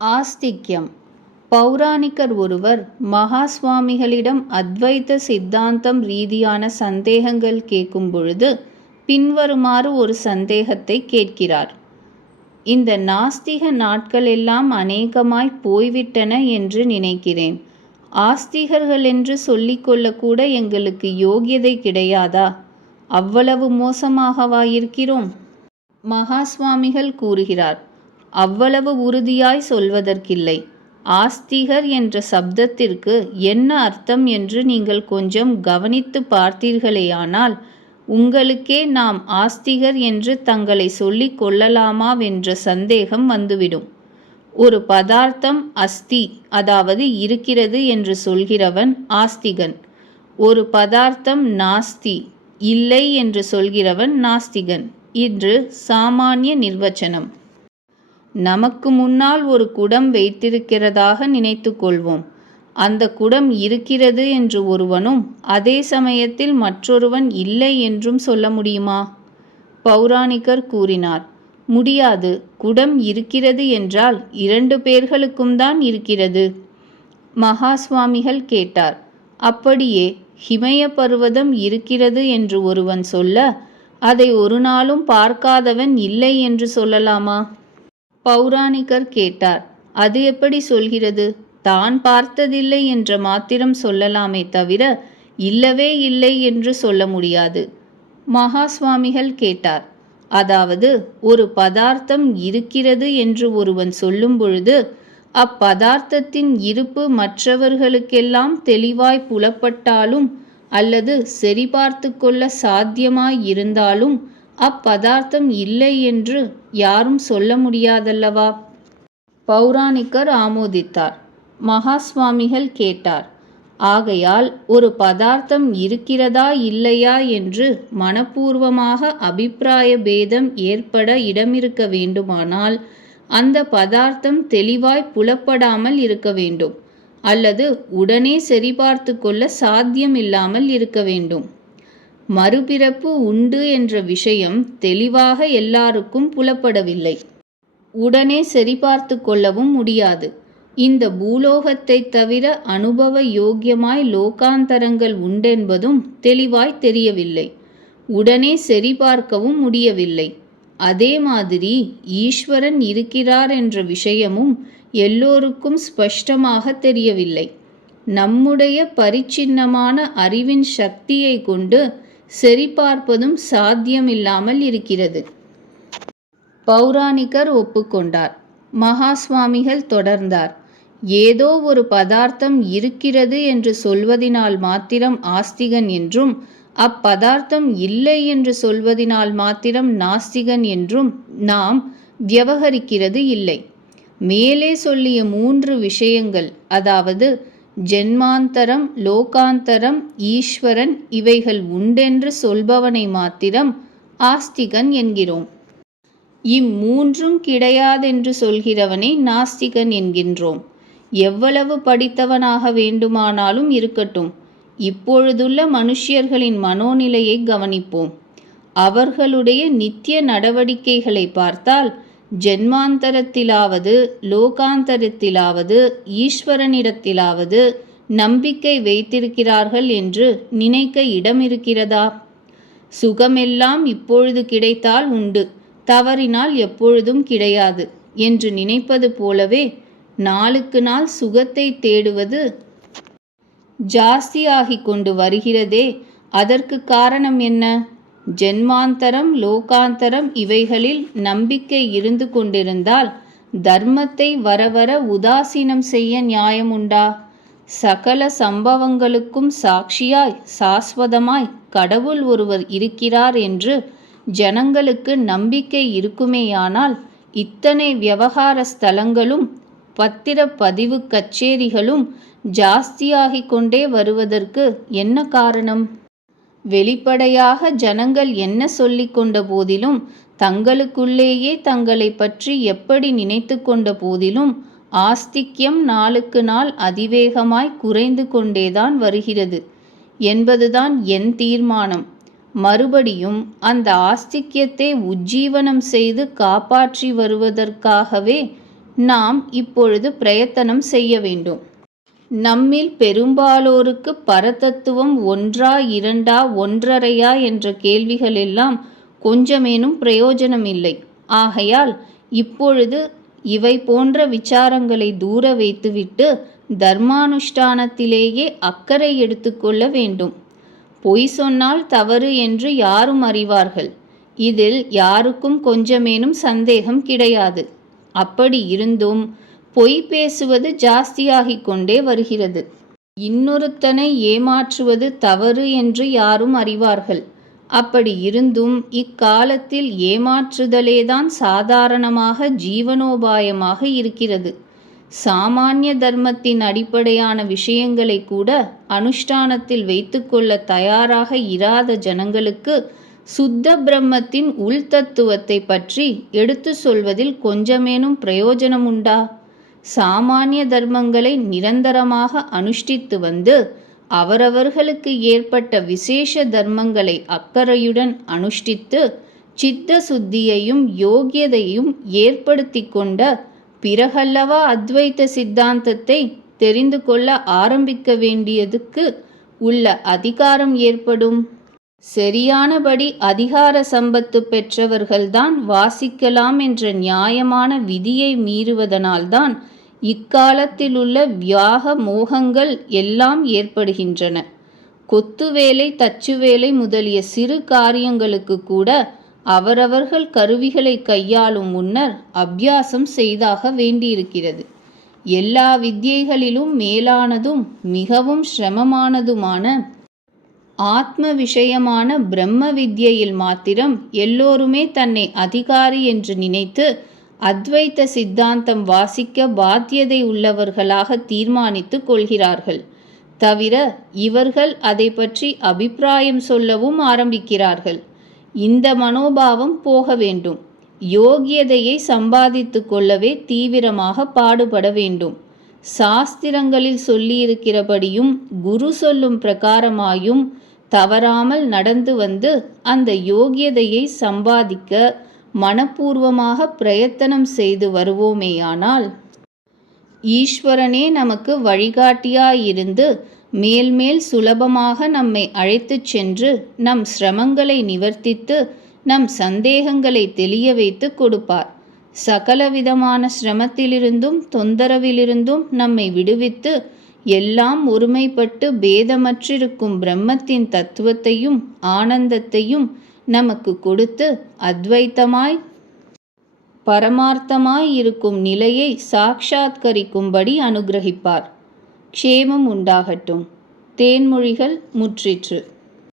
ஆஸ்திக்யம். பௌராணிகர் ஒருவர் மகா சுவாமிகளிடம் அத்வைத சித்தாந்தம் ரீதியான சந்தேகங்கள் கேட்கும் பொழுது பின்வருமாறு ஒரு சந்தேகத்தை கேட்கிறார். இந்த நாஸ்திக நாட்களெல்லாம் அநேகமாய் போய்விட்டன என்று நினைக்கிறேன். ஆஸ்திகர்கள் என்று சொல்லிக்கொள்ளக்கூட எங்களுக்கு யோகியதை கிடையாதா? அவ்வளவு மோசமாகவா இருக்கிறோம்? மகாஸ்வாமிகள் கூறுகிறார். அவ்வளவு உறுதியாய் சொல்வதற்கில்லை. ஆஸ்திகர் என்ற சப்தத்திற்கு என்ன அர்த்தம் என்று நீங்கள் கொஞ்சம் கவனித்து பார்த்தீர்களேயானால் உங்களுக்கே நாம் ஆஸ்திகர் என்று தங்களை சொல்லிக் கொள்ளலாமாவென்ற சந்தேகம் வந்துவிடும். ஒரு பதார்த்தம் அஸ்தி அதாவது இருக்கிறது என்று சொல்கிறவன் ஆஸ்திகன். ஒரு பதார்த்தம் நாஸ்தி இல்லை என்று சொல்கிறவன் நாஸ்திகன். இன்று சாமானிய நிர்வச்சனம். நமக்கு முன்னால் ஒரு குடம் வைத்திருக்கிறதாக நினைத்து கொள்வோம் அந்த குடம் இருக்கிறது என்று ஒருவனும் அதே சமயத்தில் மற்றொருவன் இல்லை என்றும் சொல்ல முடியுமா? பௌராணிகர் கூறினார் முடியாது. குடம் இருக்கிறது என்றால் இரண்டு பேர்களுக்கும் தான் இருக்கிறது. மகா சுவாமிகள் கேட்டார் அப்படியே ஹிமய பர்வதம் இருக்கிறது என்று ஒருவன் சொல்ல அதை ஒரு நாளும் பார்க்காதவன் இல்லை என்று சொல்லலாமா? பௌராணிகர் கேட்டார் அது எப்படி சொல்கிறது? தான் பார்த்ததில்லை என்ற மாத்திரம் சொல்லலாமே தவிர இல்லவே இல்லை என்று சொல்ல முடியாது. மகா சுவாமிகள் கேட்டார் அதாவது ஒரு பதார்த்தம் இருக்கிறது என்று ஒருவன் சொல்லும் பொழுது அப்பதார்த்தத்தின் இருப்பு மற்றவர்களுக்கெல்லாம் தெளிவாய் புலப்பட்டாலும் அல்லது சரிபார்த்து கொள்ள சாத்தியமாய் இருந்தாலும் அப்பதார்த்தம் இல்லை என்று யாரும் சொல்ல முடியாதல்லவா? பௌராணிகர் ஆமோதித்தார். மகா சுவாமிகள் கேட்டார். ஆகையால் ஒரு பதார்த்தம் இருக்கிறதா இல்லையா என்று மனப்பூர்வமாக அபிப்பிராய பேதம் ஏற்பட இடமிருக்க வேண்டுமானால் அந்த பதார்த்தம் தெளிவாய் புலப்படாமல் இருக்க வேண்டும். அல்லது உடனே சரிபார்த்து கொள்ள சாத்தியமில்லாமல் இருக்க வேண்டும். மறுபிறப்பு உண்டு என்ற விஷயம் தெளிவாக எல்லாருக்கும் புலப்படவில்லை. உடனே சரிபார்த்து கொள்ளவும் முடியாது. இந்த பூலோகத்தை தவிர அனுபவ யோக்கியமாய் லோகாந்தரங்கள் உண்டென்பதும் தெளிவாய் தெரியவில்லை. உடனே சரிபார்க்கவும் முடியவில்லை. அதே மாதிரி ஈஸ்வரன் இருக்கிறார் என்ற விஷயமும் எல்லோருக்கும் ஸ்பஷ்டமாக தெரியவில்லை. நம்முடைய பரிச்சின்னமான அறிவின் சக்தியை கொண்டு சரிபார்ப்பதும் சாத்தியமில்லாமல் இருக்கிறது. பௌராணிகர் ஒப்புக்கொண்டார். மகா சுவாமிகள் தொடர்ந்தார். ஏதோ ஒரு பதார்த்தம் இருக்கிறது என்று சொல்வதினால் மாத்திரம் ஆஸ்திகன் என்றும் அப்பதார்த்தம் இல்லை என்று சொல்வதினால் மாத்திரம் நாஸ்திகன் என்றும் நாம் வியவகரிக்கிறது இல்லை. மேலே சொல்லிய மூன்று விஷயங்கள் அதாவது ஜென்மாந்தரம் லோகாந்தரம் ஈஸ்வரன் இவைகள் உண்டென்று சொல்பவனை மாத்திரம் ஆஸ்திகன் என்கிறோம். இம்மூன்றும் கிடையாதென்று சொல்கிறவனை நாஸ்திகன் என்கின்றோம். எவ்வளவு படித்தவனாக வேண்டுமானாலும் இருக்கட்டும். இப்பொழுதுள்ள மனுஷியர்களின் மனோநிலையை கவனிப்போம். அவர்களுடைய நித்திய நடவடிக்கைகளை பார்த்தால் ஜென்மாந்தரத்திலாவது லோகாந்தரத்திலாவது ஈஸ்வரனிடத்திலாவது நம்பிக்கை வைத்திருக்கிறார்கள் என்று நினைக்க இடம் இருக்கிறதா சுகமெல்லாம் இப்பொழுது கிடைத்தால் உண்டு தவறினால் எப்பொழுதும் கிடையாது என்று நினைப்பது போலவே நாளுக்கு நாள் சுகத்தை தேடுவது ஜாஸ்தியாகிக் கொண்டு வருகிறதே அதற்கு காரணம் என்ன? ஜென்மாந்தரம் லோகாந்தரம் இவைகளில் நம்பிக்கை இருந்து கொண்டிருந்தால் தர்மத்தை வர வர உதாசீனம் செய்ய நியாயம் உண்டா? சகல சம்பவங்களுக்கும் சாட்சியாய் சாஸ்வதமாய் கடவுள் ஒருவர் இருக்கிறார் என்று ஜனங்களுக்கு நம்பிக்கை இருக்குமேயானால் இத்தனை விவகார ஸ்தலங்களும் பத்திரப்பதிவு கச்சேரிகளும் ஜாஸ்தியாகிக் கொண்டே வருவதற்கு என்ன காரணம்? வெளிப்படையாக ஜனங்கள் என்ன சொல்லிக் கொண்ட போதிலும் தங்களுக்குள்ளேயே தங்களை பற்றி எப்படி நினைத்து கொண்ட போதிலும் ஆஸ்திக்யம் நாளுக்கு நாள் அதிவேகமாய் குறைந்து கொண்டேதான் வருகிறது என்பதுதான் என் தீர்மானம். மறுபடியும் அந்த ஆஸ்திக்யத்தை உஜ்ஜீவனம் செய்து காப்பாற்றி வருவதற்காகவே நாம் இப்பொழுது பிரயத்தனம் செய்ய வேண்டும். நம்மில் பெரும்பாலோருக்கு பரதத்துவம் ஒன்றா இரண்டா ஒன்றரையா என்ற கேள்விகள் எல்லாம் கொஞ்சமேனும் பிரயோஜனமில்லை. ஆகையால் இப்பொழுது இவை போன்ற விசாரங்களை தூர வைத்துவிட்டு தர்மானுஷ்டானத்திலேயே அக்கறை எடுத்துக்கொள்ள வேண்டும். பொய் சொன்னால் தவறு என்று யாரும் அறிவார்கள். இதில் யாருக்கும் கொஞ்சமேனும் சந்தேகம் கிடையாது. அப்படி இருந்தும் பொய் பேசுவது ஜாஸ்தியாகிக் கொண்டே வருகிறது. இன்னொருத்தனை ஏமாற்றுவது தவறு என்று யாரும் அறிவார்கள். அப்படி இருந்தும் இக்காலத்தில் ஏமாற்றுதலேதான் சாதாரணமாக ஜீவனோபாயமாக இருக்கிறது. சாமானிய தர்மத்தின் அடிப்படையான விஷயங்களை கூட அனுஷ்டானத்தில் வைத்துக்கொள்ள தயாராக இராத ஜனங்களுக்கு சுத்த பிரம்மத்தின் உள்தத்துவத்தை பற்றி எடுத்து சொல்வதில் கொஞ்சமேனும் பிரயோஜனம் உண்டா சாமானிய தர்மங்களை நிரந்தரமாக அனுஷ்டித்து வந்து அவரவர்களுக்கு ஏற்பட்ட விசேஷ தர்மங்களை அக்கறையுடன் அனுஷ்டித்து சித்த சுத்தியையும் யோகியதையும் ஏற்படுத்தி கொண்ட பிறகல்லவா அத்வைத்த சித்தாந்தத்தை தெரிந்து கொள்ள ஆரம்பிக்க வேண்டியதுக்கு உள்ள அதிகாரம் ஏற்படும். சரியானபடி அதிகார சம்பத்து பெற்றவர்கள்தான் வாசிக்கலாம் என்ற நியாயமான விதியை மீறுவதனால்தான் இக்காலத்திலுள்ள வியாக மோகங்கள் எல்லாம் ஏற்படுகின்றன. கொத்து வேலை தச்சு வேலை முதலிய சிறு காரியங்களுக்கு கூட அவரவர்கள் கருவிகளை கையாளும் முன்னர் அபியாசம் செய்தாக வேண்டியிருக்கிறது. எல்லா வித்தியைகளிலும் மேலானதும் மிகவும் சிரமமானதுமான ஆத்ம விஷயமான பிரம்ம வித்யையில் மாத்திரம் எல்லோருமே தன்னை அதிகாரி என்று நினைத்து அத்வைத்த சித்தாந்தம் வாசிக்க பாத்தியதை உள்ளவர்களாக தீர்மானித்து கொள்கிறார்கள். தவிர இவர்கள் அதை பற்றி அபிப்பிராயம் சொல்லவும் ஆரம்பிக்கிறார்கள். இந்த மனோபாவம் போக வேண்டும். யோகியதையை சம்பாதித்து கொள்ளவே தீவிரமாக பாடுபட வேண்டும். சாஸ்திரங்களில் சொல்லியிருக்கிறபடியும் குரு சொல்லும் பிரகாரமாயும் தவறாமல் நடந்து வந்து அந்த யோகியதையை சம்பாதிக்க மனப்பூர்வமாக பிரயத்தனம் செய்து வருவோமேயானால் ஈஸ்வரனே நமக்கு வழிகாட்டியாயிருந்து மேல்மேல் சுலபமாக நம்மை அழைத்துச் சென்று நம் சிரமங்களை நிவர்த்தித்து நம் சந்தேகங்களை தெளிய வைத்து கொடுப்பார். சகலவிதமான சிரமத்திலிருந்தும் தொந்தரவிலிருந்தும் நம்மை விடுவித்து எல்லாம் ஒருமைப்பட்டு பேதமற்றிருக்கும் பிரம்மத்தின் தத்துவத்தையும் ஆனந்தத்தையும் நமக்கு கொடுத்து அத்வைத்தமாய் பரமார்த்தமாய் இருக்கும் நிலையை சாட்சாத்கரிக்கும்படி அனுகிரகிப்பார். க்ஷேமம் உண்டாகட்டும். தேன்மொழிகள் முற்றிற்று.